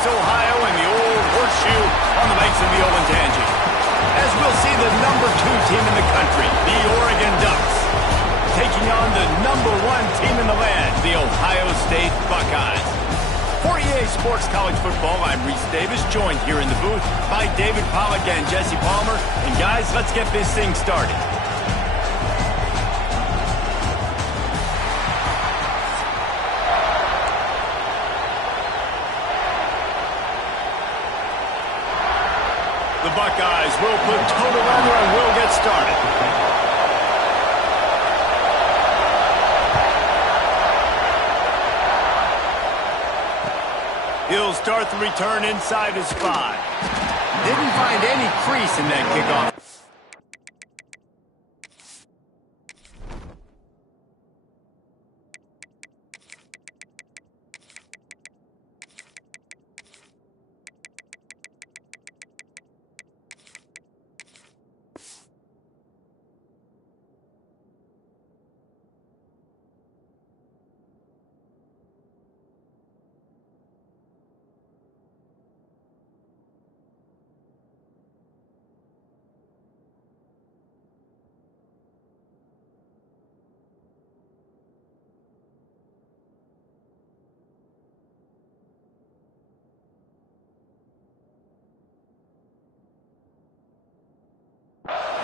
Columbus, Ohio, in the old horseshoe on the banks of the Olentangy. As we'll see the #2 team in the country, the Oregon Ducks, taking on the #1 team in the land, the Ohio State Buckeyes. For EA Sports College Football, I'm Reese Davis, joined here in the booth by David Pollack and Jesse Palmer. And guys, let's get this thing started. The Buckeyes will put total under and will get started. He'll start the return inside his 5. Didn't find any crease in that kickoff.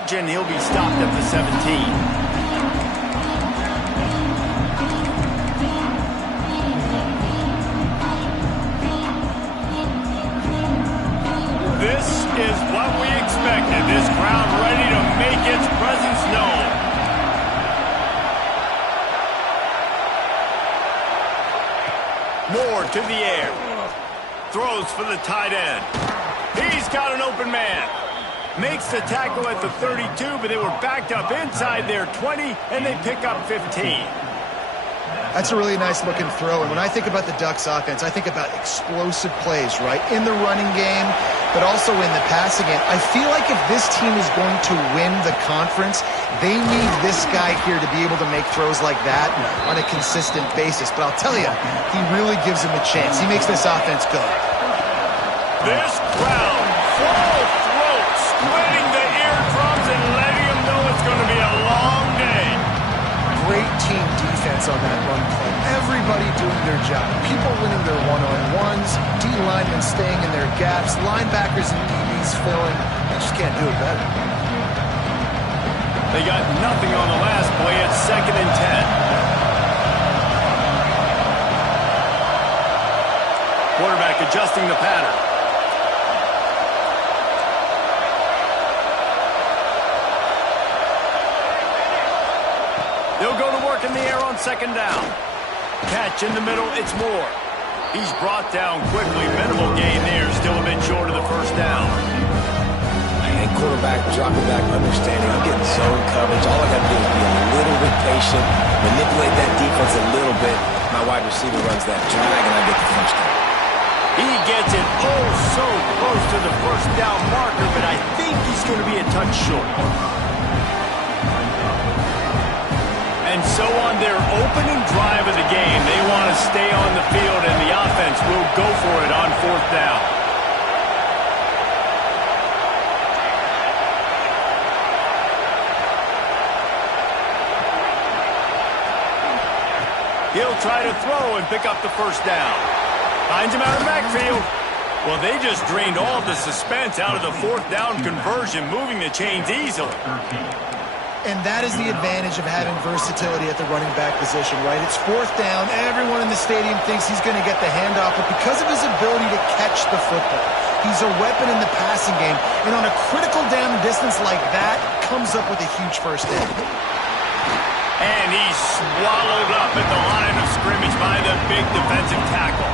And he'll be stopped at the 17. This is what we expected. This crowd ready to make its presence known. Moore to the air. Throws for the tight end. He's got an open man. Makes the tackle at the 32, but they were backed up inside their 20, and they pick up 15. That's a really nice looking throw, and when I think about the Ducks offense, I think about explosive plays, right? In the running game, but also in the passing game. I feel like if this team is going to win the conference, they need this guy here to be able to make throws like that on a consistent basis. But I'll tell you, he really gives them a chance. He makes this offense go. This crowd, full throat, squinting the eardrums and letting them know it's going to be a long day. Great team defense on that run play. Everybody doing their job. People winning their one-on-ones, D-linemen staying in their gaps, linebackers and DBs filling. They just can't do it better. They got nothing on the last play. It's 2nd and 10. Quarterback adjusting the pattern. They'll go to work in the air on 2nd down. Catch in the middle, it's Moore. He's brought down quickly. Minimal gain there, still a bit short of the 1st down. And quarterback dropping back, understanding I'm getting zone coverage. All I got to do is be a little bit patient, manipulate that defense a little bit. My wide receiver runs that drag, and I get the first down. He gets it oh so close to the 1st down marker, but I think he's going to be a touch short. And so on their opening drive of the game, they want to stay on the field, and the offense will go for it on 4th down. He'll try to throw and pick up the 1st down. Finds him out of the backfield. Well, they just drained all the suspense out of the 4th down conversion, moving the chains easily. And that is the advantage of having versatility at the running back position, right? It's 4th down. Everyone in the stadium thinks he's going to get the handoff, but because of his ability to catch the football, he's a weapon in the passing game. And on a critical down distance like that, comes up with a huge 1st down. And he's swallowed up at the line of scrimmage by the big defensive tackle.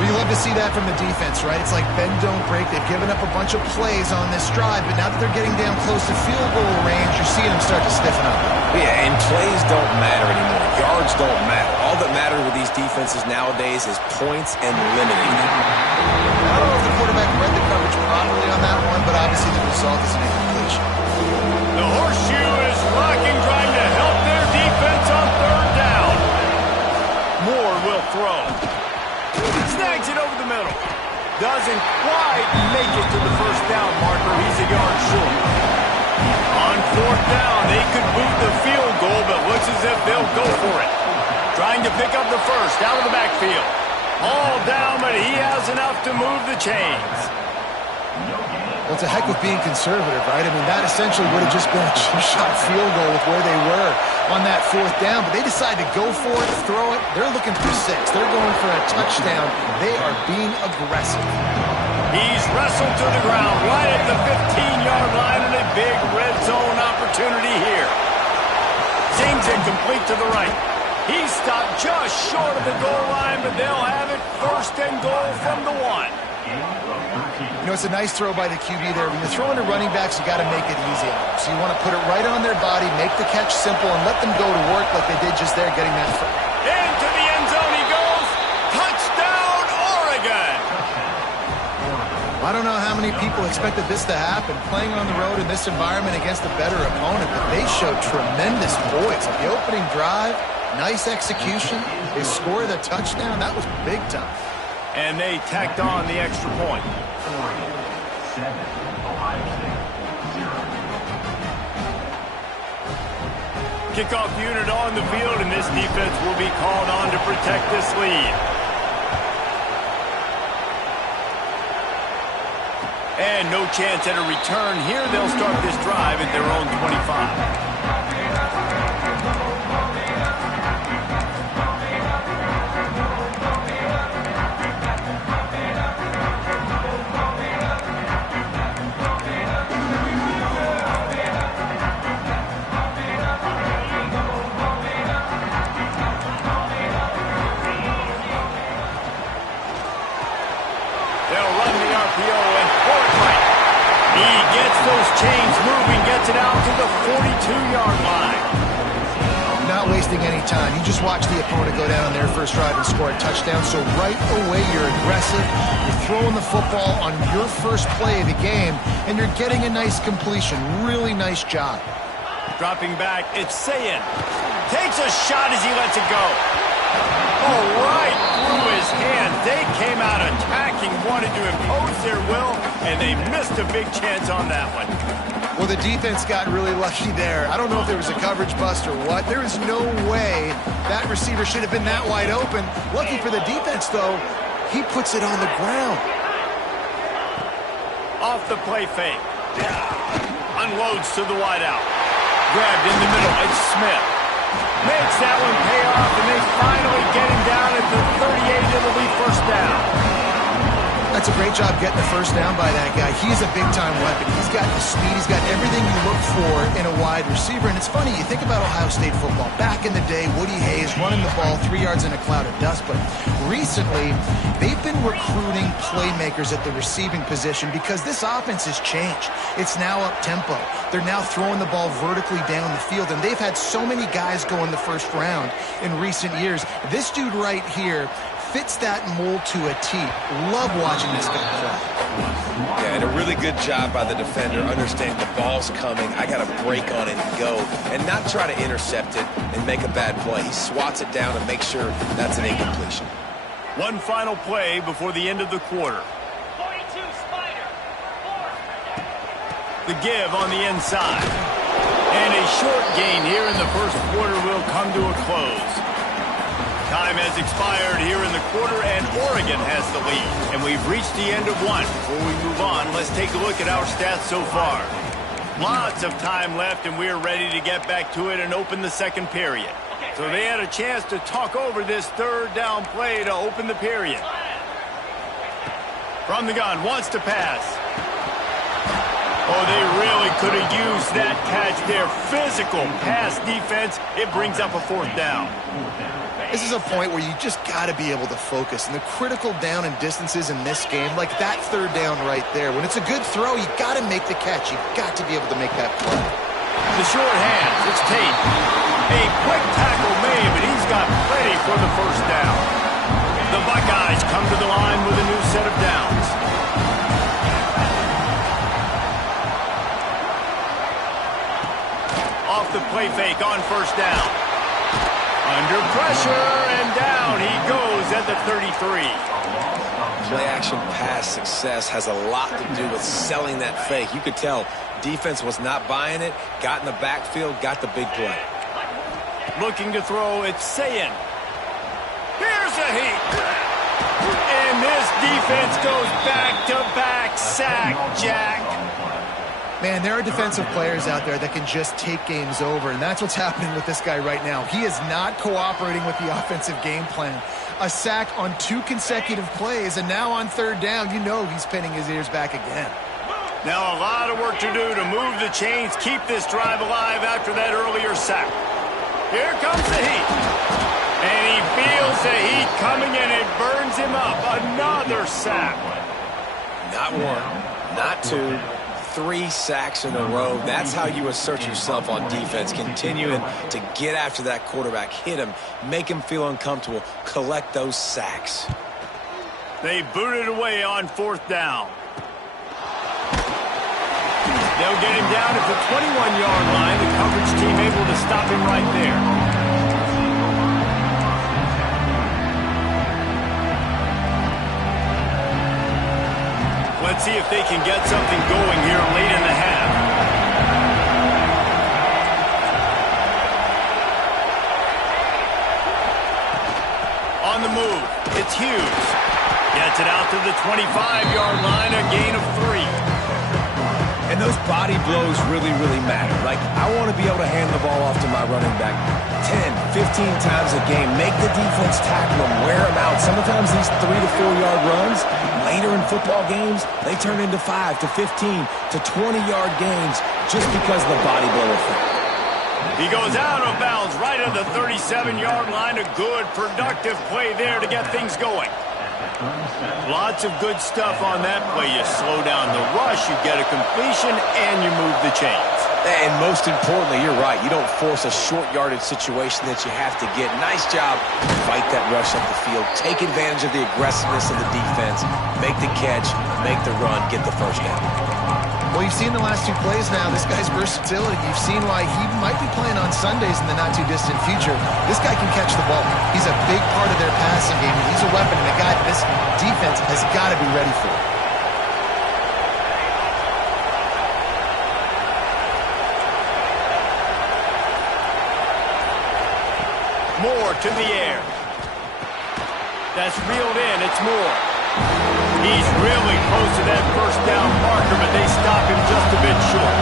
Well, you love to see that from the defense, right? It's like bend, don't break. They've given up a bunch of plays on this drive, but now that they're getting down close to field goal range, you're seeing them start to stiffen up. Yeah, and plays don't matter anymore. Yards don't matter. All that matters with these defenses nowadays is points and limiting them. I don't know if the quarterback read the coverage properly on that one, but obviously the result is an incompletion. The horseshoe is rocking, trying to help their defense on 3rd down. Moore will throw. Snags it over the middle. doesn't quite make it to the first down marker. He's a yard short. On fourth down, they could boot the field goal, but looks as if they'll go for it. Trying to pick up the first out of the backfield. All down, but he has enough to move the chains. Well, it's a heck of being conservative, right? I mean, that essentially would have just been a two-shot field goal with where they were on that fourth down, but they decided to go for it, throw it. They're looking for 6. They're going for a touchdown. They are being aggressive. He's wrestled to the ground right at the 15-yard line, and a big red zone opportunity here. Sings it complete to the right. He stopped just short of the goal line, but they'll have it first and goal from the 1. You know, it's a nice throw by the QB there. When you're throwing to running backs, you got to make it easy on them. So you want to put it right on their body, make the catch simple, and let them go to work like they did just there, getting that throw. Into the end zone he goes. Touchdown, Oregon! I don't know how many people expected this to happen, playing on the road in this environment against a better opponent, but they showed tremendous poise. At the opening drive, nice execution. They score the touchdown. That was big time. And they tacked on the extra point. Kickoff unit on the field, and this defense will be called on to protect this lead. And no chance at a return here. They'll start this drive at their own 25. Those chains moving, gets it out to the 42-yard line. Not wasting any time. You just watch the opponent go down on their first drive and score a touchdown. So right away, you're aggressive. You're throwing the football on your first play of the game, and you're getting a nice completion. Really nice job. Dropping back, it's Sayin. Takes a shot as he lets it go. Oh, right through his hands. They came out attacking, wanted to impose their will, and they missed a big chance on that one. Well, the defense got really lucky there. I don't know if there was a coverage bust or what. There is no way that receiver should have been that wide open. Lucky for the defense, though, he puts it on the ground. Off the play fake. Unloads to the wideout. Grabbed in the middle. It's Smith. Makes that one pay off, and they finally get him down at the 38. It'll be first down. That's a great job getting the first down by that guy. He's a big-time weapon. He's got the speed. He's got everything you look for in a wide receiver. And it's funny, you think about Ohio State football. Back in the day, Woody Hayes running the ball 3 yards in a cloud of dust. But recently, they've been recruiting playmakers at the receiving position because this offense has changed. It's now up-tempo. They're now throwing the ball vertically down the field. And they've had so many guys go in the first round in recent years. This dude right here fits that mold to a T. Love watching this guy play. Yeah, and a really good job by the defender, understanding the ball's coming. I got to break on it and go, and not try to intercept it and make a bad play. He swats it down and makes sure that's an incompletion. One final play before the end of the quarter. 42 Spider. 4. The give on the inside. And a short gain here in the first quarter will come to a close. Time has expired here in the quarter, and Oregon has the lead. And we've reached the end of one. Before we move on, let's take a look at our stats so far. Lots of time left, and we're ready to get back to it and open the second period. So they had a chance to talk over this third down play to open the period. From the gun, wants to pass. Oh, they really could have used that catch there. Physical pass defense. It brings up a fourth down. This is a point where you just got to be able to focus. And the critical down and distances in this game, like that third down right there, when it's a good throw, you got to make the catch. You've got to be able to make that play. The short hands, it's Tate. A quick tackle made, but he's got plenty for the first down. The Buckeyes come to the line with a new set of downs. Off the play fake on first down. Under pressure, and down he goes at the 33. Play-action pass success has a lot to do with selling that fake. You could tell defense was not buying it, got in the backfield, got the big play. Looking to throw, it's Sayin. Here's a heat. And this defense goes back-to-back sack, Jack. Man, there are defensive players out there that can just take games over, and that's what's happening with this guy right now. He is not cooperating with the offensive game plan. A sack on 2 consecutive plays, and now on 3rd down, you know he's pinning his ears back again. Now a lot of work to do to move the chains, keep this drive alive after that earlier sack. Here comes the heat. And he feels the heat coming, and it burns him up. Another sack. Not 1, not 2. 3 sacks in a row. That's how you assert yourself on defense. Continuing to get after that quarterback, hit him, make him feel uncomfortable, collect those sacks. They booted away on 4th down. They'll get him down at the 21-yard line. The coverage team able to stop him right there. Let's see if they can get something going here late in the half. On the move, it's Hughes. Gets it out to the 25-yard line, a gain of 3. And those body blows really, really matter. Like, I want to be able to hand the ball off to my running back 10, 15 times a game. Make the defense tackle them, wear them out. Sometimes these 3 to 4-yard runs, later in football games, they turn into 5 to 15 to 20-yard gains just because of the body blow effect. He goes out of bounds right at the 37-yard line. A good, productive play there to get things going. Lots of good stuff on that play. You slow down the rush, you get a completion, and you move the chains. And most importantly, you're right. You don't force a short yardage situation that you have to get. Nice job. Fight that rush up the field. Take advantage of the aggressiveness of the defense. Make the catch, make the run, get the 1st down. Well, you've seen the last 2 plays now, this guy's versatility. You've seen why he might be playing on Sundays in the not-too-distant future. This guy can catch the ball. He's a big part of their passing game, and he's a weapon, and a guy this defense has got to be ready for. Moore to the air. That's reeled in. It's Moore. He's really close to that 1st down marker, but they stop him just a bit short.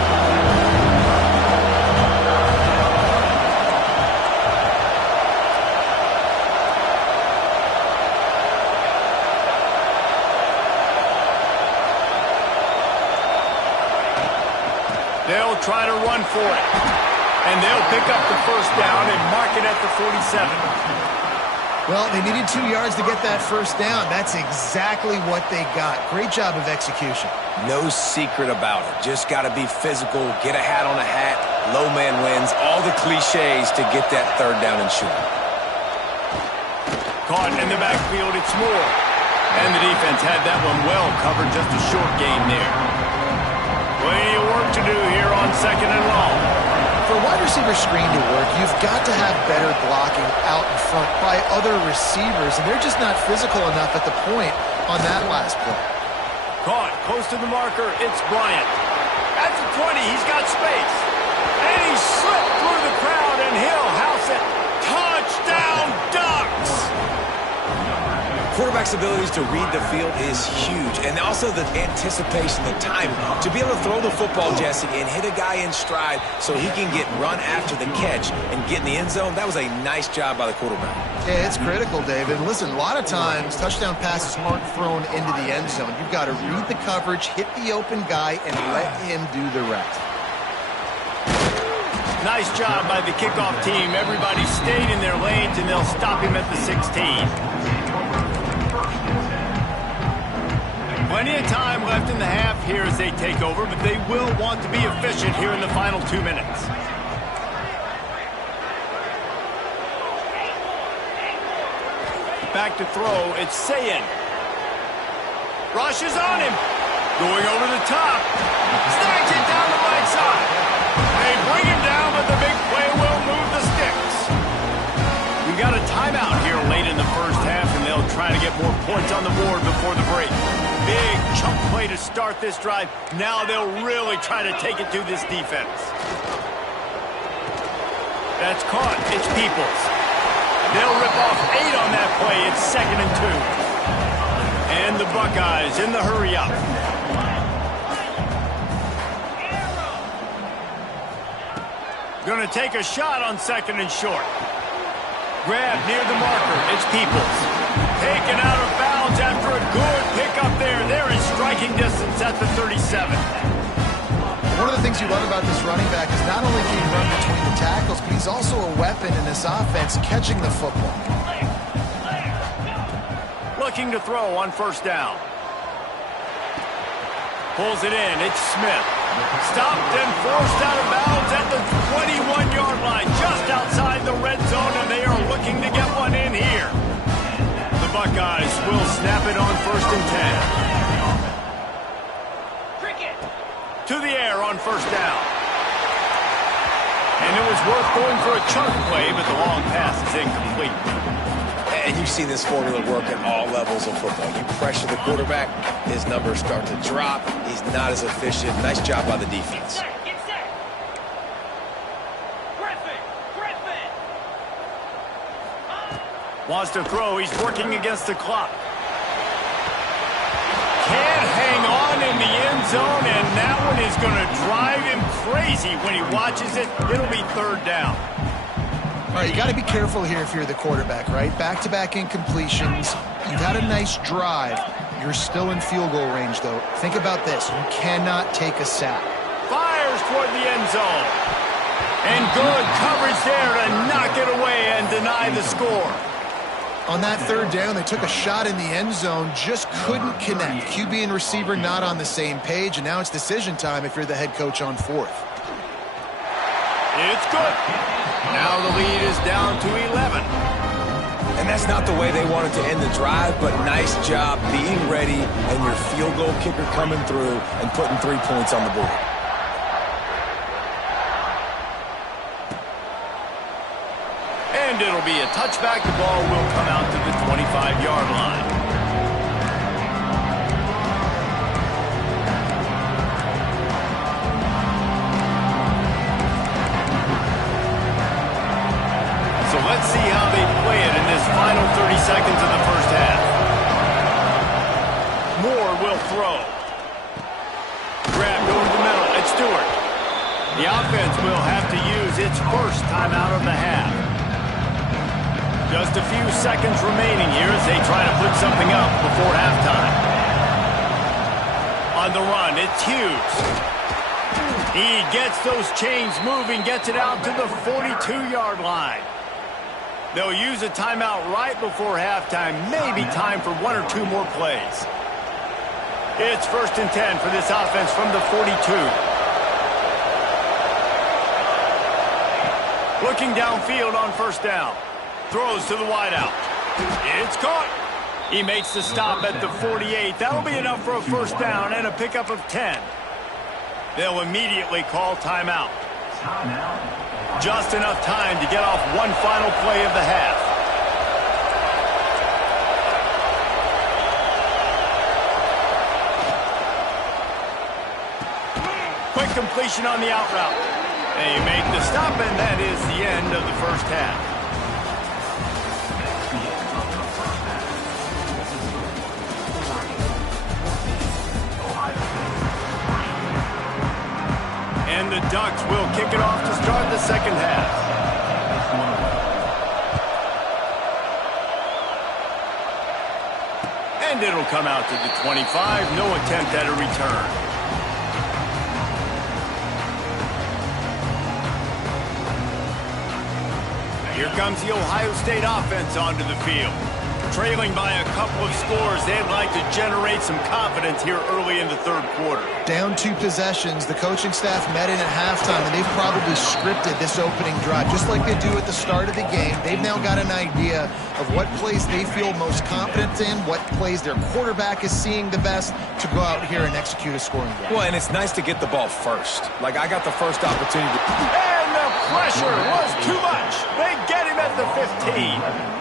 They'll try to run for it. And they'll pick up the 1st down and mark it at the 47. Well, they needed 2 yards to get that 1st down. That's exactly what they got. Great job of execution. No secret about it. Just got to be physical, get a hat on a hat, low man wins, all the cliches to get that 3rd down and short. Caught in the backfield, it's Moore. And the defense had that one well covered, just a short gain there. Plenty of work to do here on 2nd and long. For a wide receiver screen to work, you've got to have better blocking out in front by other receivers, and they're just not physical enough at the point on that last play. Caught close to the marker, it's Bryant. At the 20, he's got space. And he slipped through the crowd, and he'll house it. Touchdown, Ducks! Quarterback's abilities to read the field is huge, and also the anticipation, the timing. To be able to throw the football, Jesse, and hit a guy in stride so he can get run after the catch and get in the end zone, that was a nice job by the quarterback. Yeah, it's critical, David. And listen, a lot of times touchdown passes aren't thrown into the end zone. You've got to read the coverage, hit the open guy, and let him do the rest. Nice job by the kickoff team. Everybody stayed in their lanes, and they'll stop him at the 16. Plenty of time left in the half here as they take over, but they will want to be efficient here in the final 2 minutes. Back to throw, it's Sayin. Rush is on him. Going over the top. Snags it down the right side. They bring him down, but the big play will move the sticks. We got a timeout here late in the 1st half, and they'll trying to get more points on the board before the break. Big chunk play to start this drive. Now they'll really try to take it to this defense. That's caught. It's Peoples. They'll rip off 8 on that play. It's 2nd and 2. And the Buckeyes in the hurry up. Going to take a shot on 2nd and short. Grab near the marker. It's Peoples. Taken out of bounds after a good pickup there. They're in striking distance at the 37. One of the things you love about this running back is not only can he run between the tackles, but he's also a weapon in this offense catching the football. Looking to throw on 1st down. Pulls it in. It's Smith. Stopped and forced out of bounds at the 21-yard line, just outside the red zone, and they are looking to get one in here. The Buckeyes will snap it on 1st and 10. To the air on 1st down. And it was worth going for a chunk play, but the long pass is incomplete. And you see this formula work at all levels of football. You pressure the quarterback, his numbers start to drop. He's not as efficient. Nice job by the defense. Get set. Griffin. Wants to throw. He's working against the clock. Can't hang on in the end zone, and that one is going to drive him crazy when he watches it. It'll be 3rd down. All right, you got to be careful here if you're the quarterback, right? Back-to-back incompletions. You've had a nice drive. You're still in field goal range, though. Think about this. You cannot take a sack. Fires toward the end zone. And good coverage there to knock it away and deny the score. On that 3rd down, they took a shot in the end zone, just couldn't connect. QB and receiver not on the same page, and now it's decision time if you're the head coach on 4th. It's good. Now the lead is down to 11. And that's not the way they wanted to end the drive, but nice job being ready and your field goal kicker coming through and putting 3 points on the board. And it'll be a touchback. The ball will come out to the 25-yard line. So let's see how they play it in this final 30 seconds of the 1st half. Moore will throw. Grabbed over the middle. It's Stewart. The offense will have to use its first timeout of the half. Just a few seconds remaining here as they try to put something up before halftime. On the run, it's Hughes. He gets those chains moving, gets it out to the 42-yard line. They'll use a timeout right before halftime. Maybe time for 1 or 2 more plays. It's 1st and 10 for this offense from the 42. Looking downfield on 1st down. Throws to the wideout. It's caught. He makes the stop at the 48. That'll be enough for a 1st down and a pickup of 10. They'll immediately call timeout. Just enough time to get off one final play of the half. Quick completion on the out route. They make the stop, and that is the end of the 1st half. And the Ducks will kick it off to start the 2nd half. And it'll come out to the 25. No attempt at a return. Here comes the Ohio State offense onto the field. Trailing by a couple of scores, they'd like to generate some confidence here early in the 3rd quarter. Down 2 possessions, the coaching staff met in at halftime, and they've probably scripted this opening drive, just like they do at the start of the game. They've now got an idea of what plays they feel most confident in, what plays their quarterback is seeing the best to go out here and execute a scoring drive. Well, and it's nice to get the ball first. Like, I got the first opportunity. And the pressure was too much. They get him at the 15.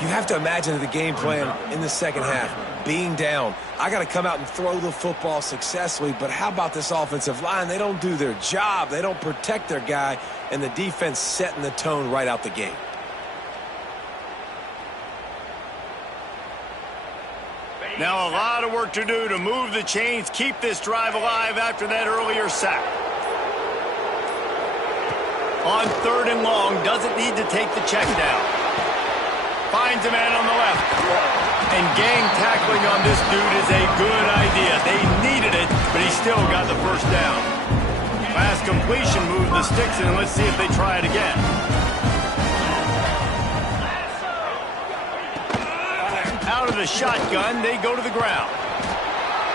You have to imagine the game plan in the second half. Being down, I got to come out and throw the football successfully, but how about this offensive line? They don't do their job. They don't protect their guy, and the defense setting the tone right out the gate. Now a lot of work to do to move the chains, keep this drive alive after that earlier sack. On 3rd and long, doesn't need to take the check down. Finds a man on the left. And gang tackling on this dude is a good idea. They needed it, but he still got the first down. Pass completion moves the sticks in. Let's see if they try it again. Out of the shotgun, they go to the ground.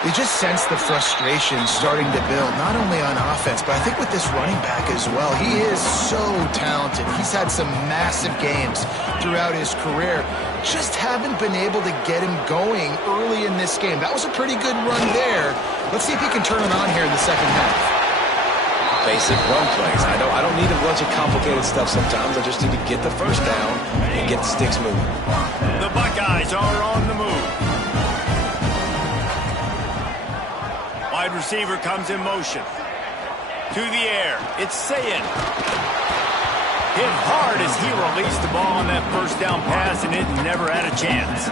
You just sense the frustration starting to build, not only on offense, but I think with this running back as well. He is so talented. He's had some massive games throughout his career. Just haven't been able to get him going early in this game. That was a pretty good run there. Let's see if he can turn it on here in the second half. Basic run plays. I don't need a bunch of complicated stuff sometimes. I just need to get the first down and get the sticks moving. The Buckeyes are on the move. Wide receiver comes in motion. To the air. It's Sayin. Hit hard as he released the ball on that first down pass, and it never had a chance.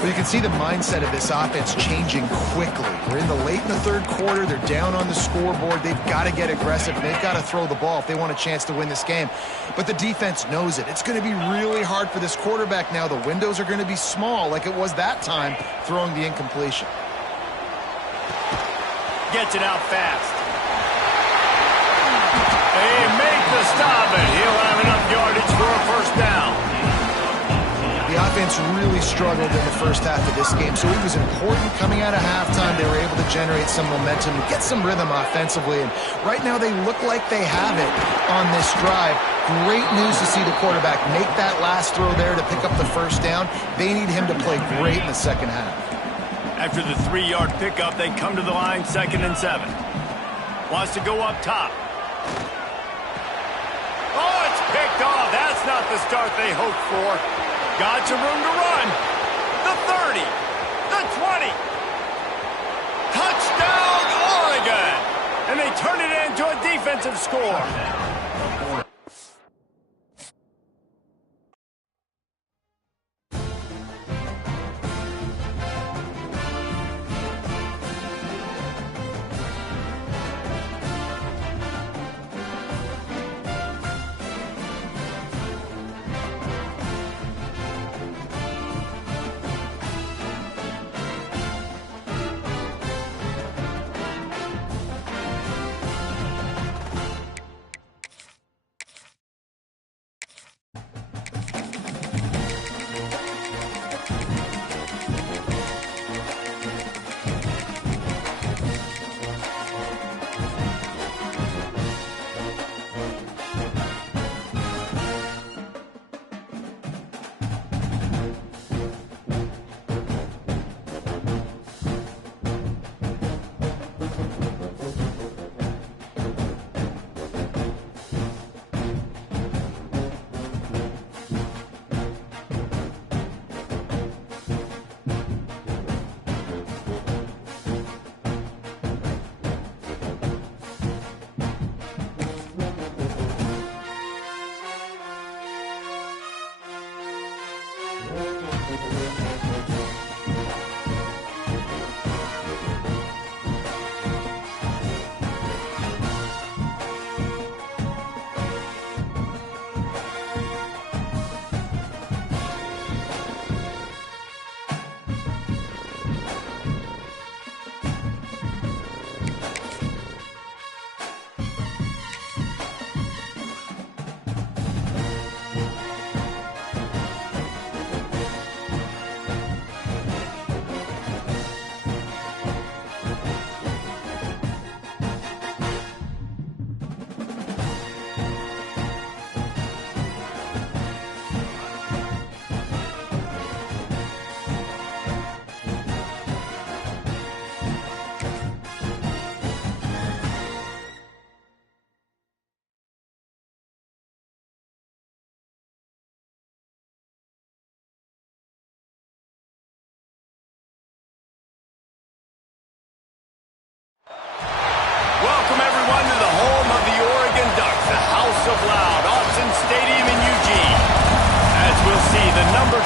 Well, you can see the mindset of this offense changing quickly. We're in the late in the 3rd quarter. They're down on the scoreboard. They've got to get aggressive, and they've got to throw the ball if they want a chance to win this game. But the defense knows it. It's going to be really hard for this quarterback now. The windows are going to be small like it was that time throwing the incompletion. Gets it out fast. They make the stop, and he'll have enough yardage for a first down. The offense really struggled in the first half of this game, so it was important coming out of halftime. They were able to generate some momentum and get some rhythm offensively, and right now they look like they have it on this drive. Great news to see the quarterback make that last throw there to pick up the first down. They need him to play great in the second half. After the 3-yard pickup, they come to the line, 2nd and 7. Wants to go up top. Oh, it's picked off. That's not the start they hoped for. Got some room to run. The 30. The 20. Touchdown, Oregon. And they turn it into a defensive score.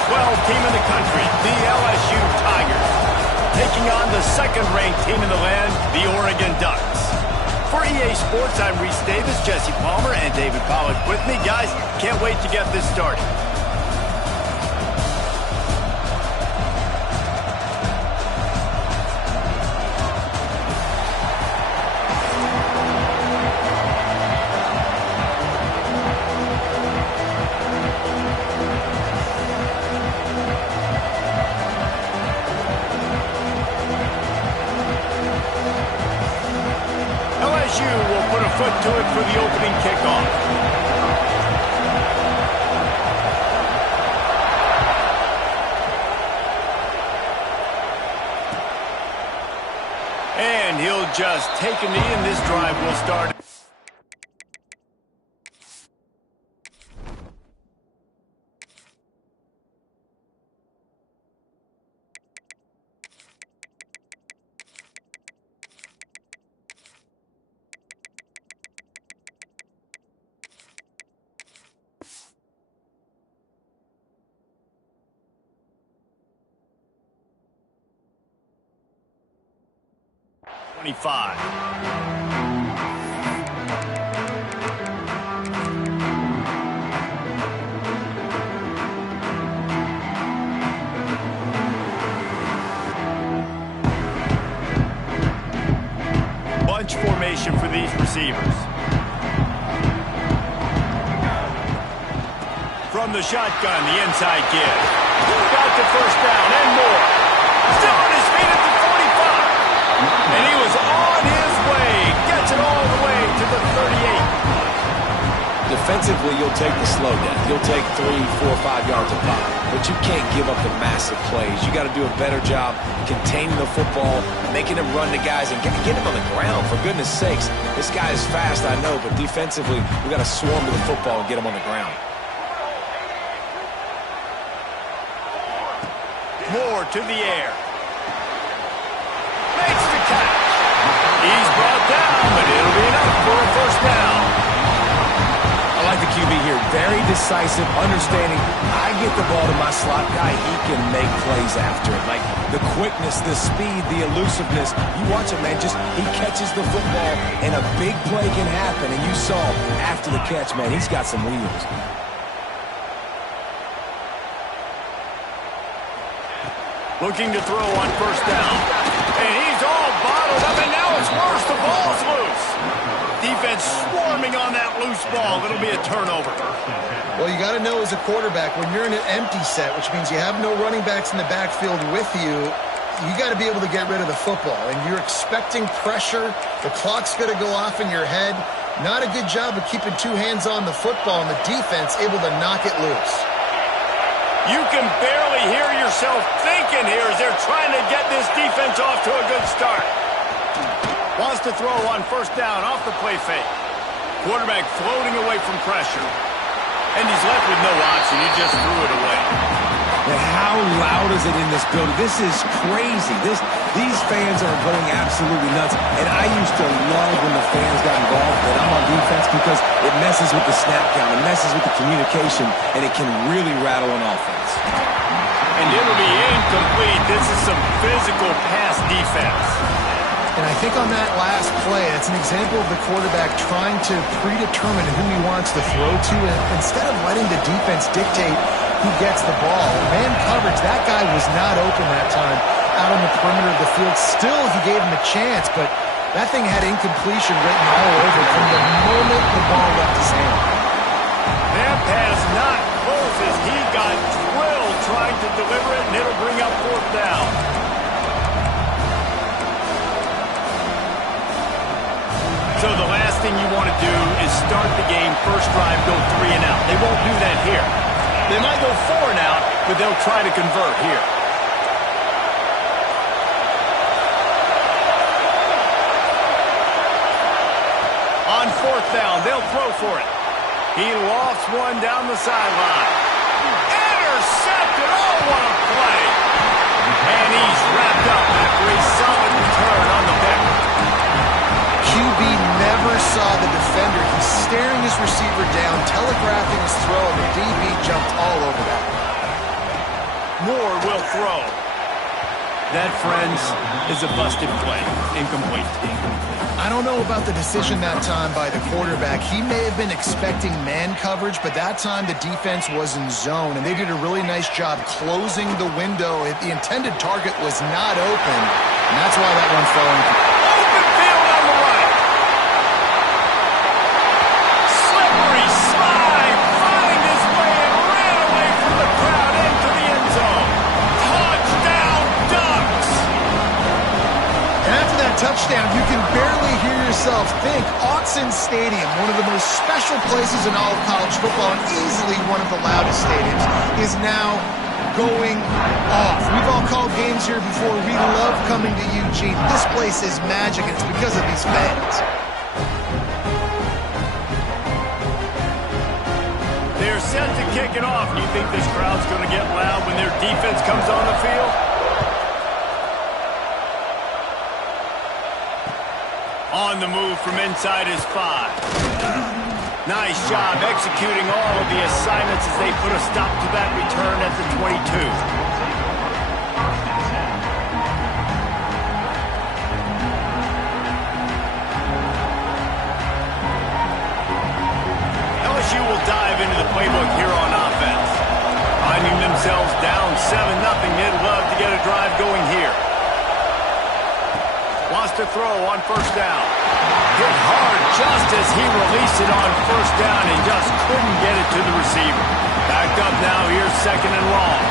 12 team in the country, the LSU Tigers, taking on the second-ranked team in the land, the Oregon Ducks. For EA Sports, I'm Reese Davis, Jesse Palmer, and David Pollack with me. Guys, can't wait to get this started. LSU will put a foot to it for the opening kickoff. And he'll just take a knee, and this drive will start. Bunch formation for these receivers. From the shotgun, the inside give. Got the first down and more. Still on his feet at the 45. And he was on his way. Gets it all the way to the 38. Defensively, you'll take the slow down. You'll take 3, 4, 5 yards a pop. But you can't give up the massive plays. You got to do a better job containing the football, making him run to guys, and get him on the ground. For goodness sakes, this guy is fast, I know, but defensively, we got to swarm to the football and get him on the ground. Moore to the air. Makes the catch. He's brought down, but it'll be enough for a first down. I like the QB here. Very decisive, understanding. I get the ball to my slot guy. He can make plays after it. Like the quickness, the speed, the elusiveness. You watch him, man. He catches the football, and a big play can happen. And you saw after the catch, man, he's got some wheels. Looking to throw on first down. And he's all bottled up, and now it's worse. The ball's loose. Defense swarming on that loose ball. It'll be a turnover. Well, you got to know as a quarterback, when you're in an empty set, which means you have no running backs in the backfield with you got to be able to get rid of the football. And you're expecting pressure. The clock's going to go off in your head. Not a good job of keeping two hands on the football, and the defense able to knock it loose. You can barely hear yourself thinking here as they're trying to get this defense off to a good start. Wants to throw on first down off the play fake. Quarterback floating away from pressure. And he's left with no option. He just threw it away. And how loud is it in this building? This is crazy. These fans are going absolutely nuts. And I used to love when the fans got involved, but I'm on defense because it messes with the snap count. It messes with the communication, and it can really rattle an offense. And it'll be incomplete. This is some physical pass defense. And I think on that last play, it's an example of the quarterback trying to predetermine who he wants to throw to, and instead of letting the defense dictate who gets the ball. Man coverage, that guy was not open that time out on the perimeter of the field. Still, he gave him a chance, but that thing had incompletion written all over it from the moment the ball left his hand. That pass not close as he got drilled trying to deliver it, and it'll bring up fourth down. So the last thing you want to do is start the game, first drive, go 3 and out. They won't do that here. They might go 4 and out, but they'll try to convert here. On fourth down, they'll throw for it. He lofts one down the sideline. Intercepted! Oh, what a play! And he's wrapped up after a solid return on the pick. QB never saw the defender. He's staring his receiver down, telegraphing his throw, and the DB jumped all over that. Moore will throw. That, friends, is a busted play. Incomplete. I don't know about the decision that time by the quarterback. He may have been expecting man coverage, but that time the defense was in zone, and they did a really nice job closing the window. The intended target was not open, and that's why that one fell in. Open field on the right. Slippery slide, finding his way and ran away from the crowd into the end zone. Touchdown, Ducks! And after that touchdown, you can barely hear yourself think. Autzen Stadium, one of the most special places in all of college football and easily one of the loudest stadiums, is now going off. We've all called games here before. We love coming to Eugene. This place is magic, and it's because of these fans. They're set to kick it off. Do you think this crowd's going to get loud when their defense comes on the field? On the move from inside his 5. Nice job executing all of the assignments as they put a stop to that return at the 22. LSU will dive into the playbook here on offense. Finding themselves down 7-0, they'd love to get a drive going here. Wants to throw on first down. Hit hard just as he released it on first down and just couldn't get it to the receiver. Backed up now, here's 2nd and long.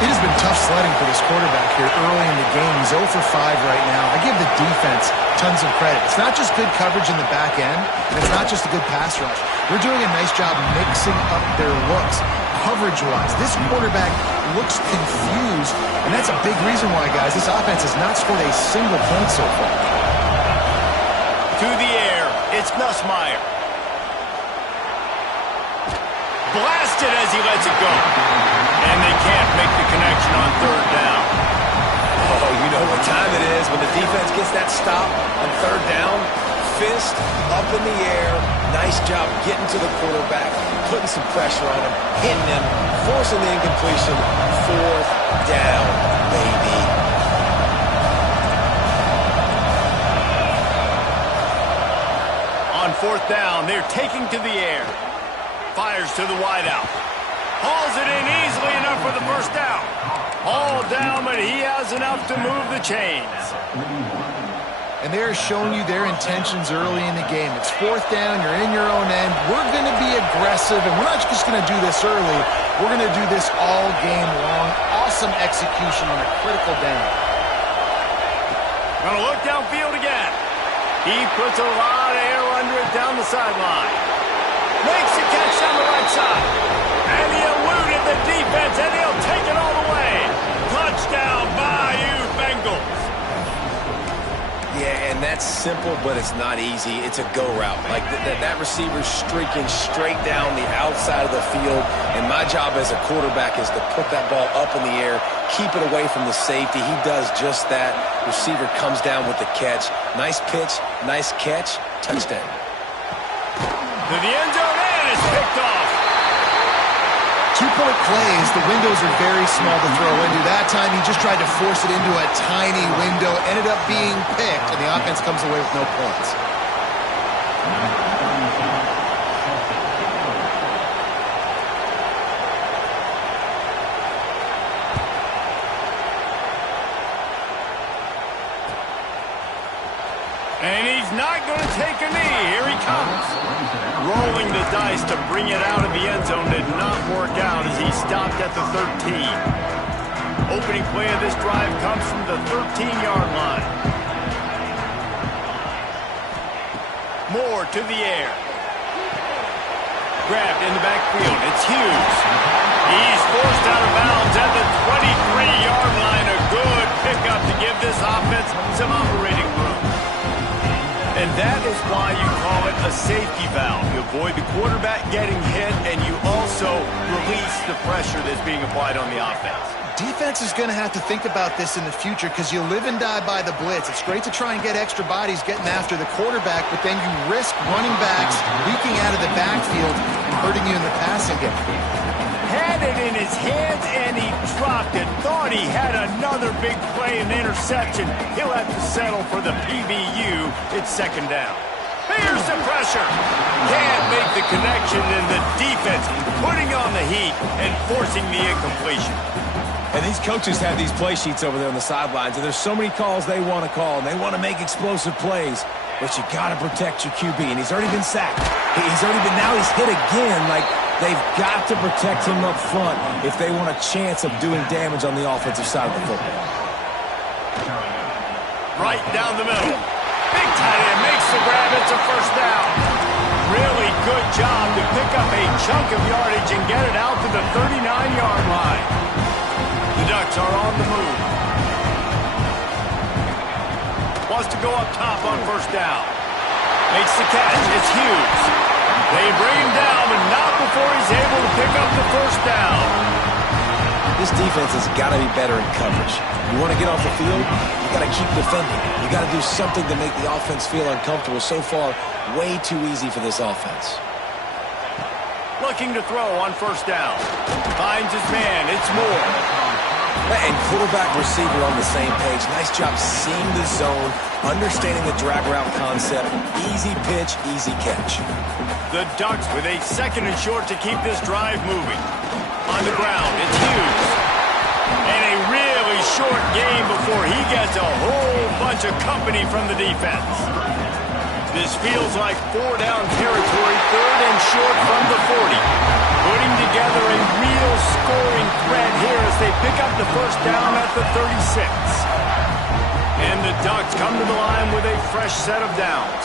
It has been tough sledding for this quarterback here early in the game. He's 0 for 5 right now. I give the defense tons of credit. It's not just good coverage in the back end, and it's not just a good pass rush. They're doing a nice job mixing up their looks coverage-wise. This quarterback looks confused, and that's a big reason why, guys, this offense has not scored a single point so far. To the air, it's Nussmeier. Blasted as he lets it go. And they can't make the connection on 3rd down. Oh, you know what time it is when the defense gets that stop on 3rd down. Fist up in the air. Nice job getting to the quarterback, putting some pressure on him, hitting him, forcing the incompletion. 4th down, baby. On 4th down, they're taking to the air. Fires to the wideout. Hauls it in easily enough for the first down. All down, but he has enough to move the chains. And they are showing you their intentions early in the game. It's 4th down, you're in your own end. We're going to be aggressive, and we're not just going to do this early. We're going to do this all game long. Awesome execution on a critical down. Going to look downfield again. He puts a lot of air under it down the sideline. Makes the catch down the right side. And he eluded the defense, and he'll take it all the way. Touchdown, Bayou Bengals. Yeah, and that's simple, but it's not easy. It's a go route. Like that receiver's streaking straight down the outside of the field, and my job as a quarterback is to put that ball up in the air, keep it away from the safety. He does just that. Receiver comes down with the catch. Nice pitch, nice catch, touchdown. To the end zone, and it's picked off. 2-point plays, the windows are very small to throw into. That time he just tried to force it into a tiny window, ended up being picked, and the offense comes away with no points. And he's not going to take a knee. Here he comes. Rolling the dice to bring it out of the end zone did not work out as he stopped at the 13. Opening play of this drive comes from the 13-yard line. Moore to the air. Grabbed in the backfield. It's Hughes. He's forced out of bounds at the 23-yard line. A good pickup to give this offense some operating room. And that is why you call it a safety valve. You avoid the quarterback getting hit, and you also release the pressure that's being applied on the offense. Defense is going to have to think about this in the future because you live and die by the blitz. It's great to try and get extra bodies getting after the quarterback, but then you risk running backs leaking out of the backfield and hurting you in the passing game. Had it in his hands, and he dropped it. Thought he had another big play and interception. He'll have to settle for the PBU. It's second down. Here's the pressure. Can't make the connection, and the defense putting on the heat and forcing the incompletion. And these coaches have these play sheets over there on the sidelines, and there's so many calls they want to call, and they want to make explosive plays. But you got to protect your QB, and he's already been sacked. Now he's hit again. Like, they've got to protect him up front if they want a chance of doing damage on the offensive side of the football. Right down the middle. Big tight end makes the grab. It's a first down. Really good job to pick up a chunk of yardage and get it out to the 39-yard line. The Ducks are on the move. Wants to go up top on first down. Makes the catch. It's Hughes. They bring him down, but not before he's able to pick up the first down. This defense has got to be better in coverage. You want to get off the field, you got to keep defending. You got to do something to make the offense feel uncomfortable. So far, way too easy for this offense. Looking to throw on first down. Finds his man. It's Moore. And quarterback receiver on the same page. Nice job seeing the zone, understanding the drag route concept. Easy pitch, easy catch. The Ducks with a second and short to keep this drive moving. On the ground, it's Hughes. And a really short game before he gets a whole bunch of company from the defense. This feels like four-down territory, third and short from the 40. Putting together a real scoring threat here as they pick up the first down at the 36. And the Ducks come to the line with a fresh set of downs.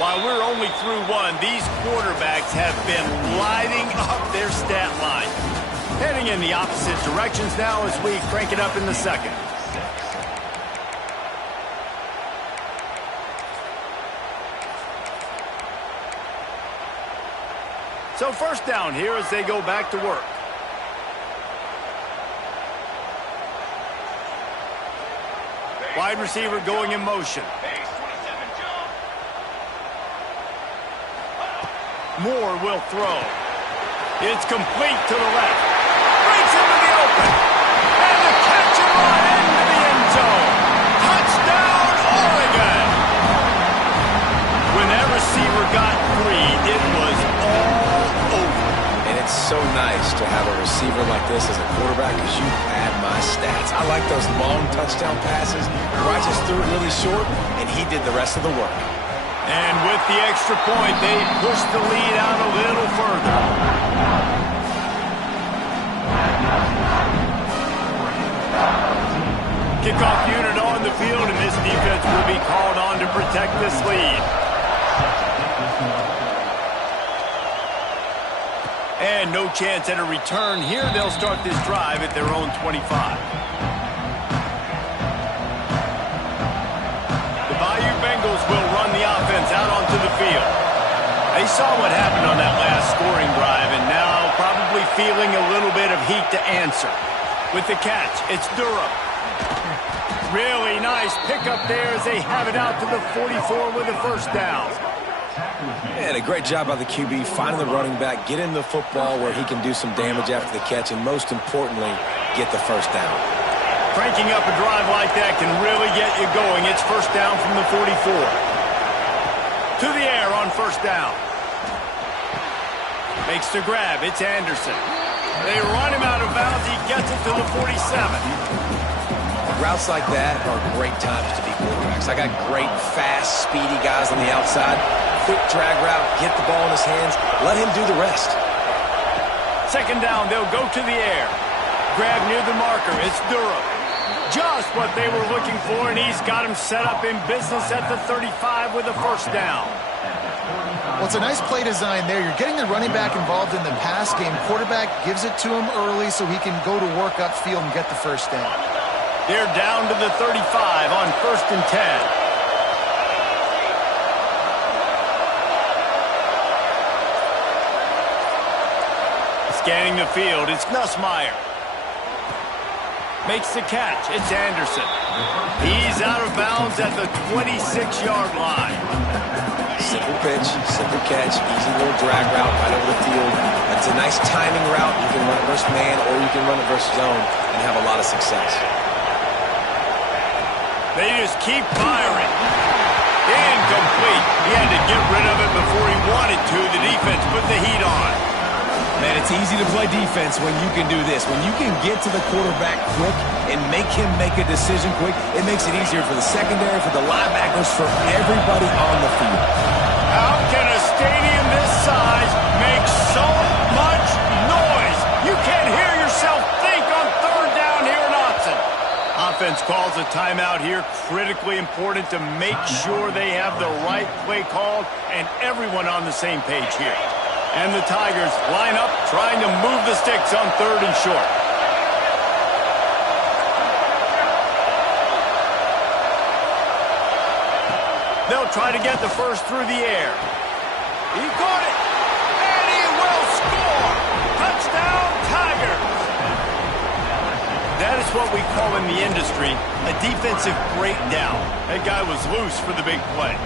While we're only through one, these quarterbacks have been lighting up their stat line. Heading in the opposite directions now as we crank it up in the second. So first down here as they go back to work. Wide receiver going in motion. Moore will throw. It's complete to the left. Breaks into the open. And the catch and run into the end zone. Touchdown, Oregon. When that receiver got free, it was all over. And it's so nice to have a receiver like this as a quarterback because you pad my stats. I like those long touchdown passes where I just threw it really short and he did the rest of the work. And with the extra point, they push the lead out a little further. Kickoff unit on the field, and this defense will be called on to protect this lead. And no chance at a return here. They'll start this drive at their own 25. The Bayou Bengals will run the offense out onto the field. They saw what happened on that last scoring drive, and now probably feeling a little bit of heat to answer. With the catch, it's Durham. Really nice pickup there as they have it out to the 44 with a first down. And a great job by the QB finding the running back, getting the football where he can do some damage after the catch, and most importantly, get the first down. Cranking up a drive like that can really get you going. It's first down from the 44. To the air on first down. Makes the grab. It's Anderson. They run him out of bounds. He gets it to the 47. Routes like that are great times to be quarterbacks. I got great, fast, speedy guys on the outside. Quick drag route, get the ball in his hands, let him do the rest. Second down, they'll go to the air. Grab near the marker, it's Durham. Just what they were looking for, and he's got him set up in business at the 35 with a first down. Well, it's a nice play design there. You're getting the running back involved in the pass game. Quarterback gives it to him early so he can go to work upfield and get the first down. They're down to the 35 on first and 10. Scanning the field, it's Nussmeier. Makes the catch, it's Anderson. He's out of bounds at the 26-yard line. pitch, simple catch, easy little drag route right over the field. It's a nice timing route. You can run it versus man or you can run it versus zone and have a lot of success. They just keep firing. Incomplete. He had to get rid of it before he wanted to. The defense put the heat on. Man, it's easy to play defense when you can do this. When you can get to the quarterback quick and make him make a decision quick, it makes it easier for the secondary, for the linebackers, for everybody on the field. How can a stadium this size make so much noise? You can't hear yourself think on third down here in Austin. Offense calls a timeout here. Critically important to make sure they have the right play called and everyone on the same page here. And the Tigers line up trying to move the sticks on third and short. They'll try to get the first through the air. He caught it, and he will score! Touchdown, Tigers! That is what we call in the industry a defensive breakdown. That guy was loose for the big play.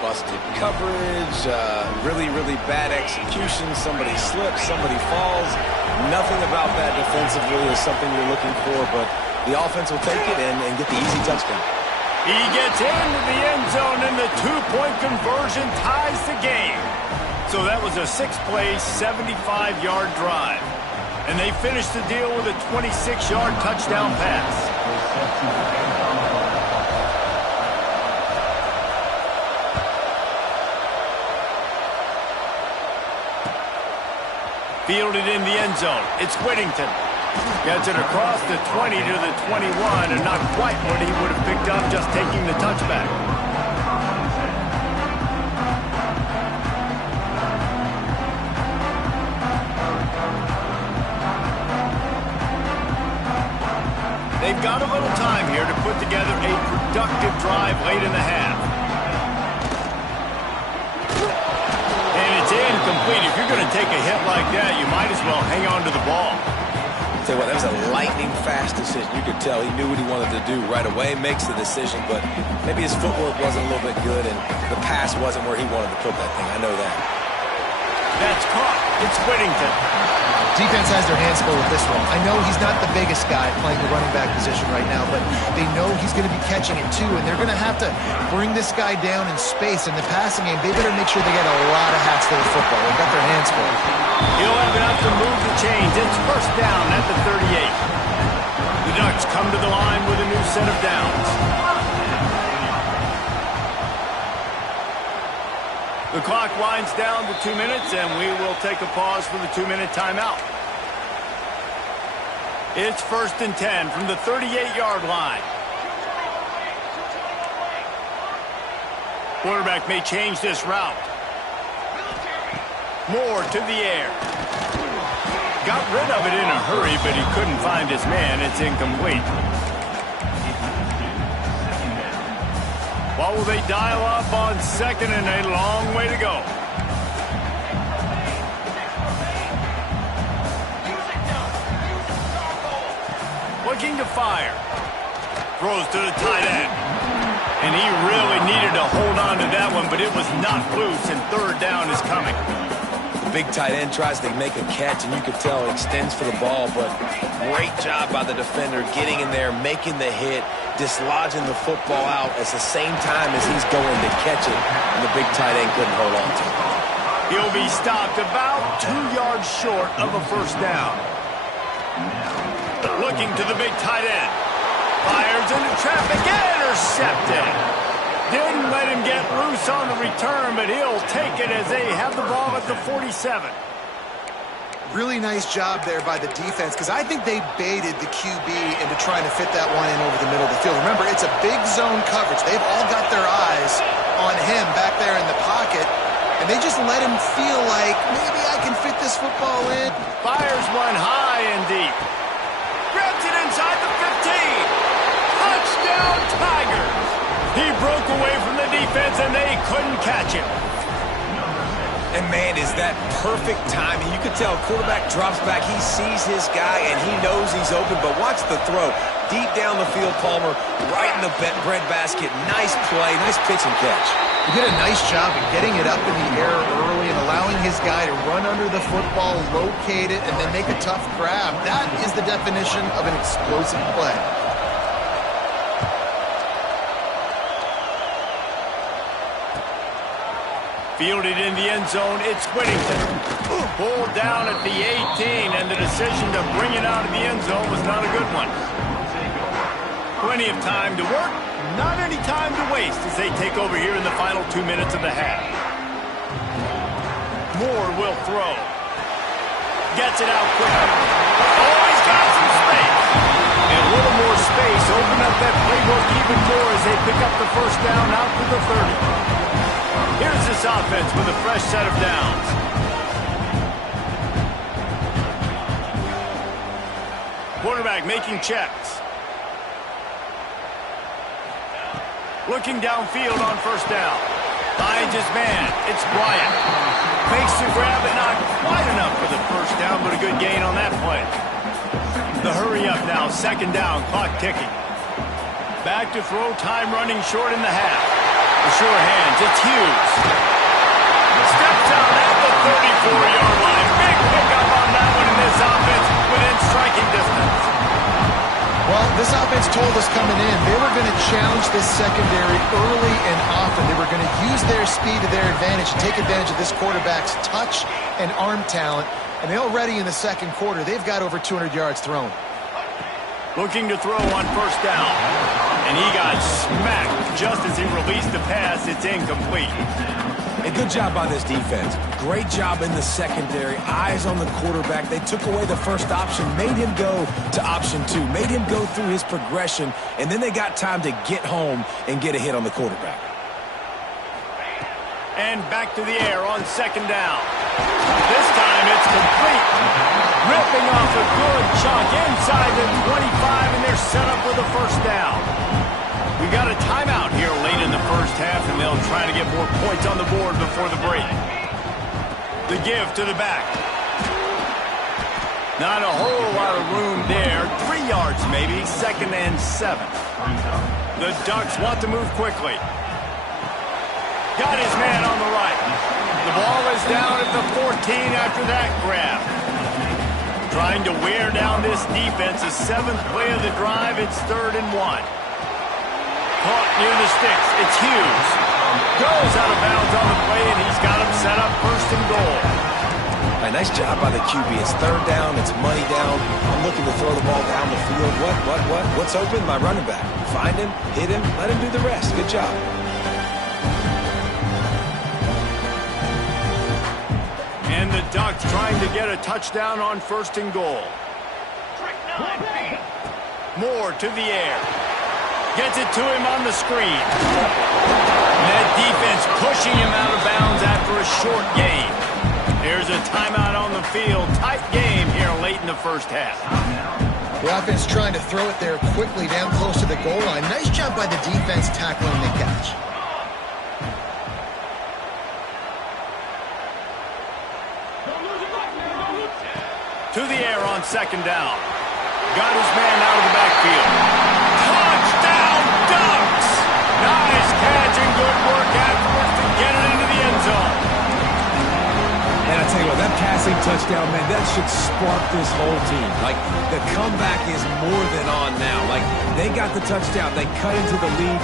Busted coverage, really, really bad execution. Somebody slips, somebody falls. Nothing about that defensively is something you're looking for, but the offense will take it and get the easy touchdown. He gets into the end zone, and the two-point conversion ties the game. So that was a 6-play, 75-yard drive. And they finished the deal with a 26-yard touchdown pass. Fielded in the end zone. It's Whittington. Gets it across the 20 to the 21, and not quite what he would have picked up just taking the touchback. They've got a little time here to put together a productive drive late in the half. Incomplete. If you're going to take a hit like that, you might as well hang on to the ball. Tell you what, that was a lightning-fast decision. You could tell he knew what he wanted to do right away, makes the decision, but maybe his footwork wasn't a little bit good, and the pass wasn't where he wanted to put that thing. I know that. That's caught. It's Whittington. Defense has their hands full with this one. I know he's not the biggest guy playing the running back position right now, but they know he's going to be catching it too, and they're going to have to bring this guy down in space. In the passing game, they better make sure they get a lot of hats to the football. They've got their hands full. He'll have enough to move the chains. It's first down at the 38. The Ducks come to the line with a new set of downs. The clock winds down to 2 minutes, and we will take a pause for the 2-minute timeout. It's first and 10 from the 38-yard line. Quarterback may change this route. Moore to the air. Got rid of it in a hurry, but he couldn't find his man. It's incomplete. What will they dial up on second and a long way to go? Looking to fire. Throws to the tight end. And he really needed to hold on to that one, but it was not loose, and third down is coming. The big tight end tries to make a catch, and you could tell it extends for the ball, but great job by the defender getting in there, making the hit, dislodging the football out at the same time as he's going to catch it, and the big tight end couldn't hold on to it. He'll be stopped about 2 yards short of a first down. Looking to the big tight end. Fires into traffic, intercepted. Didn't let him get loose on the return, but he'll take it as they have the ball at the 47. Really nice job there by the defense, because I think they baited the QB into trying to fit that one in over the middle of the field. Remember, it's a big zone coverage. They've all got their eyes on him back there in the pocket, and they just let him feel like, maybe I can fit this football in. Fires one high and deep. Grabs it inside the 15. Touchdown, Tigers! He broke away from the defense, and they couldn't catch him. And, man, is that perfect timing. You can tell quarterback drops back. He sees his guy, and he knows he's open. But watch the throw. Deep down the field, Palmer, right in the breadbasket. Nice play, nice pitch and catch. He did a nice job of getting it up in the air early and allowing his guy to run under the football, locate it, and then make a tough grab. That is the definition of an explosive play. Fielded in the end zone, it's Whittington. Pulled down at the 18, and the decision to bring it out of the end zone was not a good one. Plenty of time to work, not any time to waste as they take over here in the final 2 minutes of the half. Moore will throw. Gets it out quickly. Oh, he's got some space. And a little more space, open up that playbook even more as they pick up the first down out to the 30. Here's this offense with a fresh set of downs. Quarterback making checks. Looking downfield on first down. Finds his man. It's Bryant. Fakes the grab, but not quite enough for the first down, but a good gain on that play. The hurry up now. Second down. Clock ticking. Back to throw. Time running short in the half. The sure hands, it's Hughes. Steps out at the 34-yard line. Big pickup on that one in this offense within striking distance. Well, this offense told us coming in they were going to challenge this secondary early and often. They were going to use their speed to their advantage and take advantage of this quarterback's touch and arm talent. And already in the second quarter, they've got over 200 yards thrown. Looking to throw on first down. And he got smacked just as he released the pass. It's incomplete. A good job by this defense. Great job in the secondary. Eyes on the quarterback. They took away the first option, made him go to option 2, made him go through his progression, and then they got time to get home and get a hit on the quarterback. And back to the air on second down. This time it's complete. Ripping off a good chunk inside the 25, and they're set up with a first down. We got a timeout here late in the first half, and they'll try to get more points on the board before the break. The give to the back. Not a whole lot of room there. 3 yards maybe, 2nd and 7. The Ducks want to move quickly. Got his man on the right. The ball is down at the 14 after that grab. Trying to wear down this defense. The 7th play of the drive. It's 3rd and 1. Caught near the sticks. It's Hughes. Goes out of bounds on the play, and he's got him set up 1st and goal. A nice job by the QB. It's 3rd down. It's money down. I'm looking to throw the ball down the field. What? What's open? My running back. Find him, hit him, let him do the rest. Good job. And the Ducks trying to get a touchdown on 1st and goal. Moore to the air. Gets it to him on the screen. And that defense pushing him out of bounds after a short gain. There's a timeout on the field. Tight game here late in the first half. The offense trying to throw it there quickly down close to the goal line. Nice job by the defense tackling the catch. To the air on 2nd down. Got his man out of the backfield. Touchdown, Ducks! Nice catch and good work afterwards to get it into the end zone. And I tell you what, that passing touchdown, man, that should spark this whole team. Like, the comeback is more than on now. Like, they got the touchdown. They cut into the lead.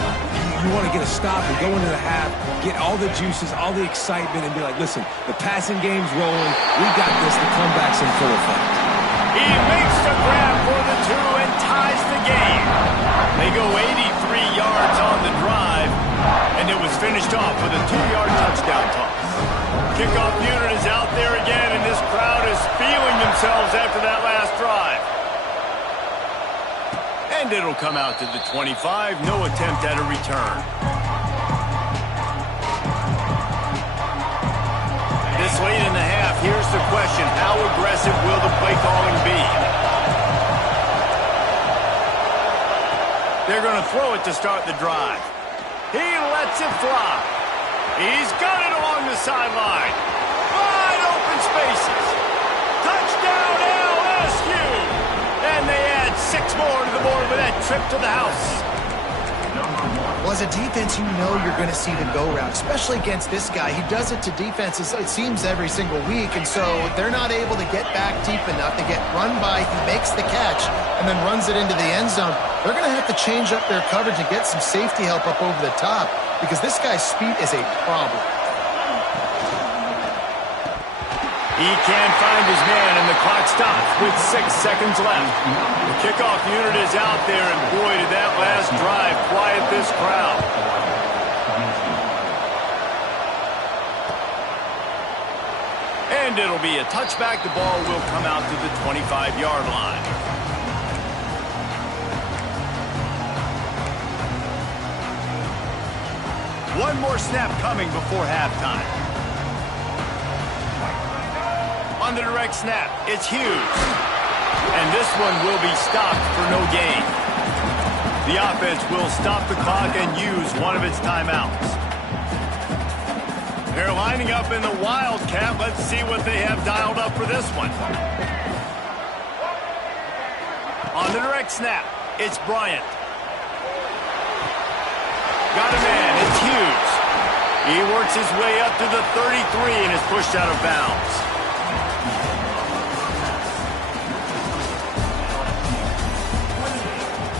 You want to get a stop and go into the half, get all the juices, all the excitement, and be like, listen, the passing game's rolling. We got this. The comeback's in full effect. He makes the grab for the 2 and ties the game. They go 83 yards on the drive, and it was finished off with a 2-yard touchdown toss. Kickoff unit is out there again, and this crowd is feeling themselves after that last drive. And it'll come out to the 25. No attempt at a return. This late in the half, here's the question. How aggressive will the play calling be? They're going to throw it to start the drive. He lets it fly. He's got it along the sideline. trip to the house. Well, as a defense, you know you're going to see the go route, especially against this guy. He does it to defenses, it seems, every single week, and so they're not able to get back deep enough. They get run by, he makes the catch, and then runs it into the end zone. They're going to have to change up their coverage and get some safety help up over the top because this guy's speed is a problem. He can't find his man, and the clock stops with 6 seconds left. The kickoff unit is out there, and boy, did that last drive quiet this crowd. And it'll be a touchback. The ball will come out to the 25-yard line. One more snap coming before halftime. On the direct snap, it's Hughes. And this one will be stopped for no gain. The offense will stop the clock and use one of its timeouts. They're lining up in the Wildcat. Let's see what they have dialed up for this one. On the direct snap, it's Bryant. Got a man, it's Hughes. He works his way up to the 33 and is pushed out of bounds.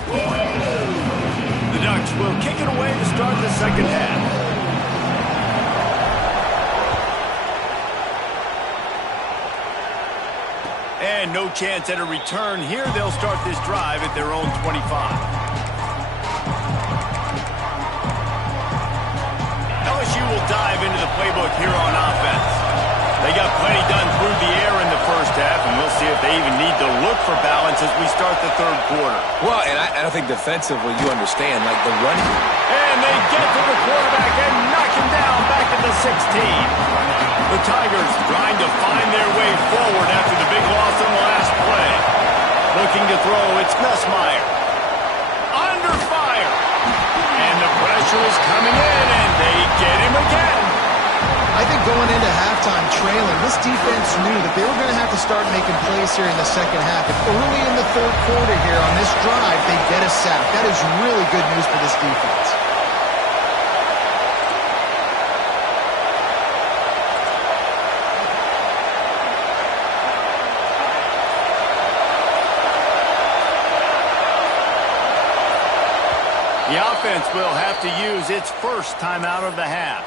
The Ducks will kick it away to start the second half. And no chance at a return here. They'll start this drive at their own 25. LSU will dive into the playbook here on offense. They got plenty done through the air in the first half, and we'll see if they even need to look for balance as we start the third quarter. Well, and I think defensively, you understand, like the run. And they get to the quarterback and knock him down back at the 16. The Tigers trying to find their way forward after the big loss on the last play. Looking to throw, it's Nussmeier. Under fire. And the pressure is coming in, and they get him again. I think going into halftime trailing, this defense knew that they were going to have to start making plays here in the second half. And early in the third quarter here on this drive, they get a sack. That is really good news for this defense. The offense will have to use its first timeout of the half.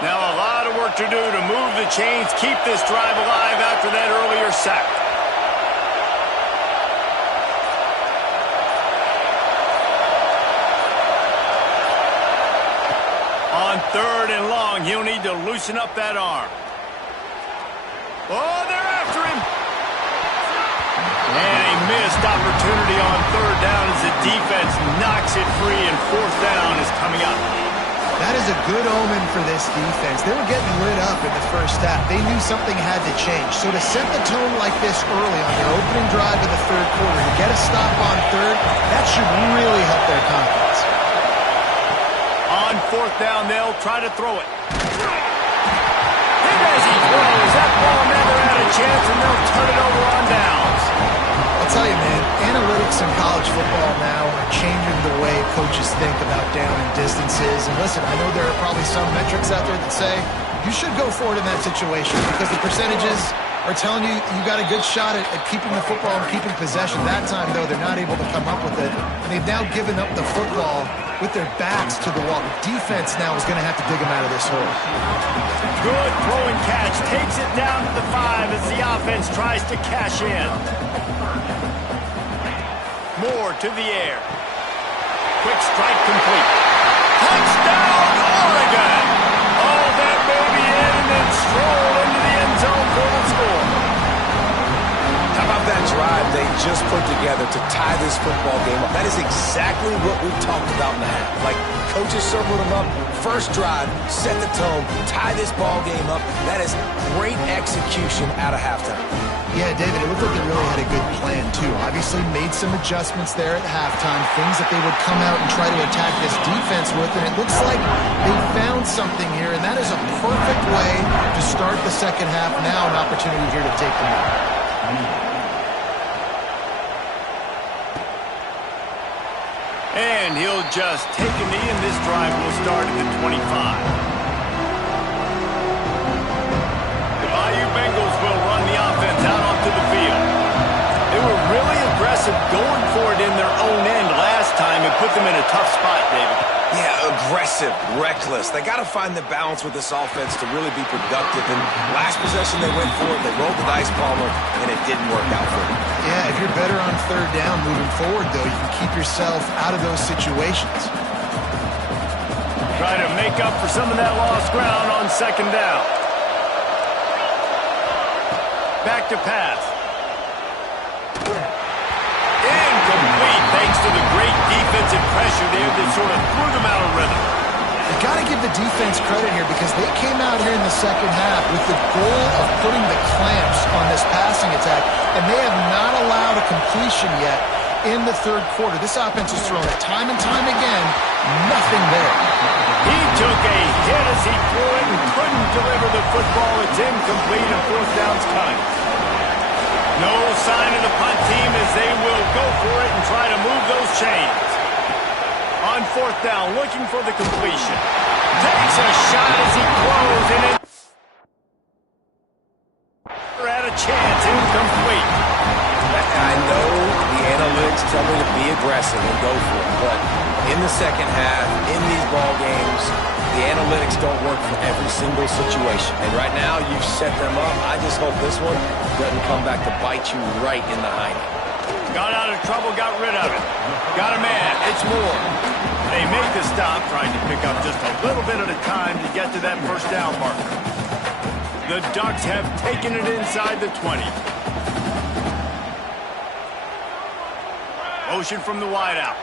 Now a lot of work to do to move the chains, keep this drive alive after that earlier sack. On third and long, he'll need to loosen up that arm. Oh, they're after him. And a missed opportunity on third down as the defense knocks it free, and fourth down is coming up. That is a good omen for this defense. They were getting lit up in the first half. They knew something had to change. So to set the tone like this early on their opening drive of the third quarter, to get a stop on third, that should really help their confidence. On fourth down, they'll try to throw it. And as he throws, that ball never had a chance, and they'll turn it over on downs. I'll tell you, man, analytics in college football now are changing the way coaches think about down and distances. And listen, I know there are probably some metrics out there that say you should go for it in that situation because the percentages are telling you you got a good shot at keeping the football and keeping possession. That time, though, they're not able to come up with it. And they've now given up the football with their backs to the wall. The defense now is going to have to dig them out of this hole. Good throwing catch. Takes it down to the 5 as the offense tries to cash in. Moore to the air. Quick strike complete. Touchdown, Oregon! Oh, that baby in and then stroll into the end zone for the score. How about that drive they just put together to tie this football game up? That is exactly what we talked about in the half. Like, coaches circled them up. First drive, set the tone, tie this ball game up. That is great execution out of halftime. Yeah, David, it looked like they really had a good plan, too. Obviously made some adjustments there at halftime, things that they would come out and try to attack this defense with, and it looks like they found something here, and that is a perfect way to start the second half. Now an opportunity here to take them out. And he'll just take a knee, and this drive will start at the 25. Bengals will run the offense out onto the field. They were really aggressive going for it in their own end last time and put them in a tough spot, David. Yeah, aggressive, reckless. They got to find the balance with this offense to really be productive. And last possession they went for it, they rolled the dice, Palmer, and it didn't work out for them. Yeah, if you're better on third down moving forward, though, you can keep yourself out of those situations. Try to make up for some of that lost ground on second down. Back to pass. Incomplete thanks to the great defensive pressure there that sort of threw them out of rhythm. You got to give the defense credit here because they came out here in the second half with the goal of putting the clamps on this passing attack, and they have not allowed a completion yet in the third quarter. This offense has thrown it time and time again. Nothing there. He took a hit as he threw it and couldn't deliver the football. It's incomplete and fourth down's coming. No sign of the punt team as they will go for it and try to move those chains. On fourth down, looking for the completion. Takes a shot as he throws, and it's at a chance, incomplete. I know the analytics tell me to be aggressive and go for it, but in the second half, in these ball games, the analytics don't work for every single situation. And right now, you've set them up. I just hope this one doesn't come back to bite you right in the hiney. Got out of trouble, got rid of it. Got a man, it's Moore. They make the stop, trying to pick up just a little bit at a time to get to that first down marker. The Ducks have taken it inside the 20. Motion from the wideout.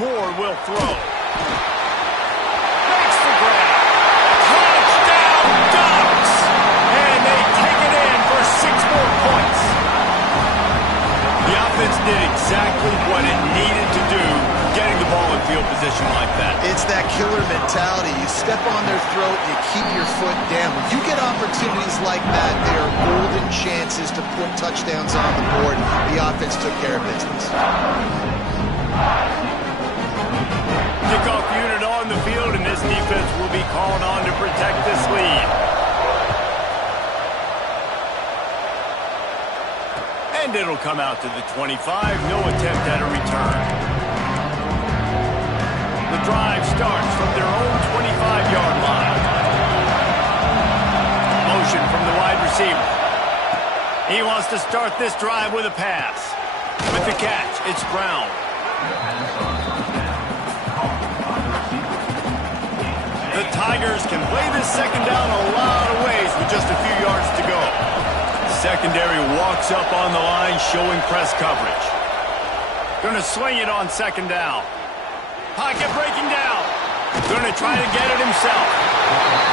Moore will throw. Makes the grab. Touchdown, Ducks! And they take it in for 6 more points. The offense did exactly what it needed to do, getting the ball in field position like that. It's that killer mentality. You step on their throat, you keep your foot down. When you get opportunities like that, they are golden chances to put touchdowns on the board. The offense took care of business. Kickoff unit on the field, and this defense will be called on to protect this lead. And it'll come out to the 25. No attempt at a return. The drive starts from their own 25-yard line. Motion from the wide receiver. He wants to start this drive with a pass. With the catch, it's Brown. The Tigers can play this second down a lot of ways with just a few yards to go. Secondary walks up on the line, showing press coverage. Going to swing it on second down. Pocket breaking down. Going to try to get it himself.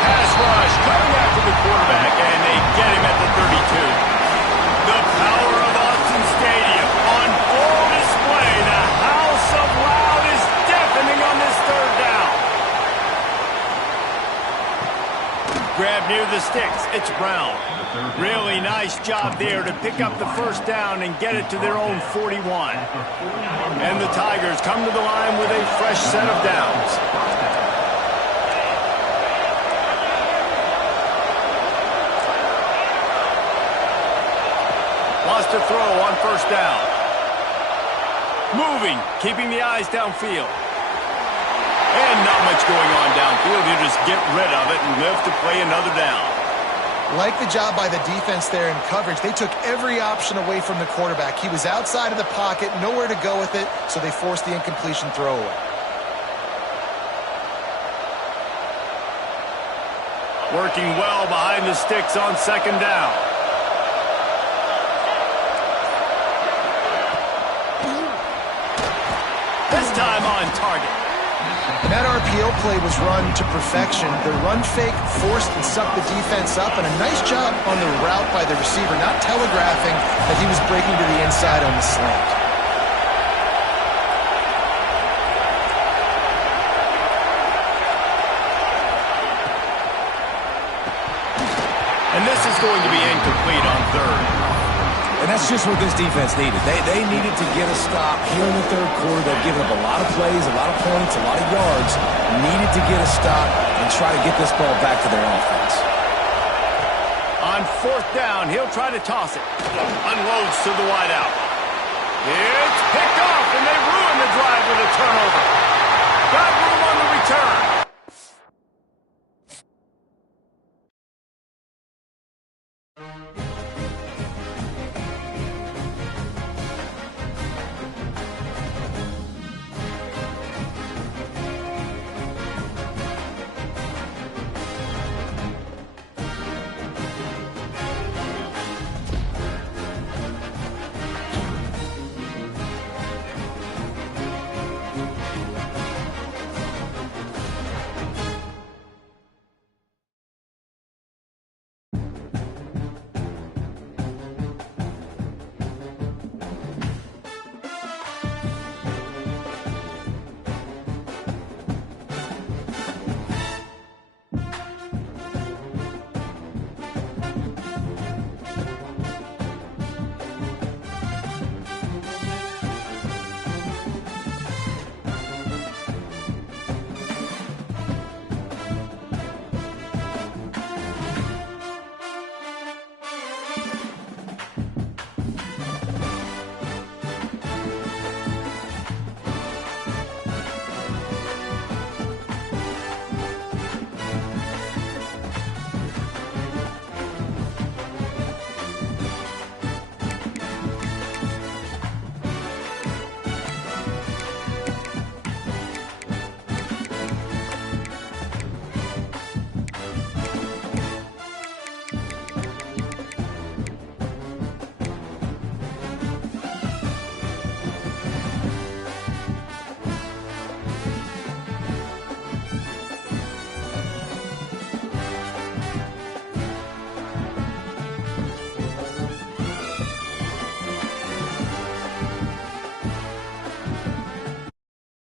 Pass rush coming after the quarterback, and they get him at the 32. The power of Austin Stadium on full display. The house of loud is deafening on this third down. Grab near the sticks. It's Brown. Really nice job there to pick up the first down and get it to their own 41. And the Tigers come to the line with a fresh set of downs. Wants to throw on first down. Moving, keeping the eyes downfield. And not much going on downfield. You just get rid of it and live to play another down. Like the job by the defense there in coverage. They took every option away from the quarterback. He was outside of the pocket, nowhere to go with it, so they forced the incompletion throwaway. Working well behind the sticks on second down. This time on target. And that RPO play was run to perfection. The run fake forced and sucked the defense up, and a nice job on the route by the receiver, not telegraphing that he was breaking to the inside on the slant. And this is going to be incomplete on third. And that's just what this defense needed. They needed to get a stop here in the third quarter. They've given up a lot of plays, a lot of points, a lot of yards. Needed to get a stop and try to get this ball back to their offense. On fourth down, he'll try to toss it. Unloads to the wideout. It's picked off, and they ruin the drive with a turnover. Got room on the return.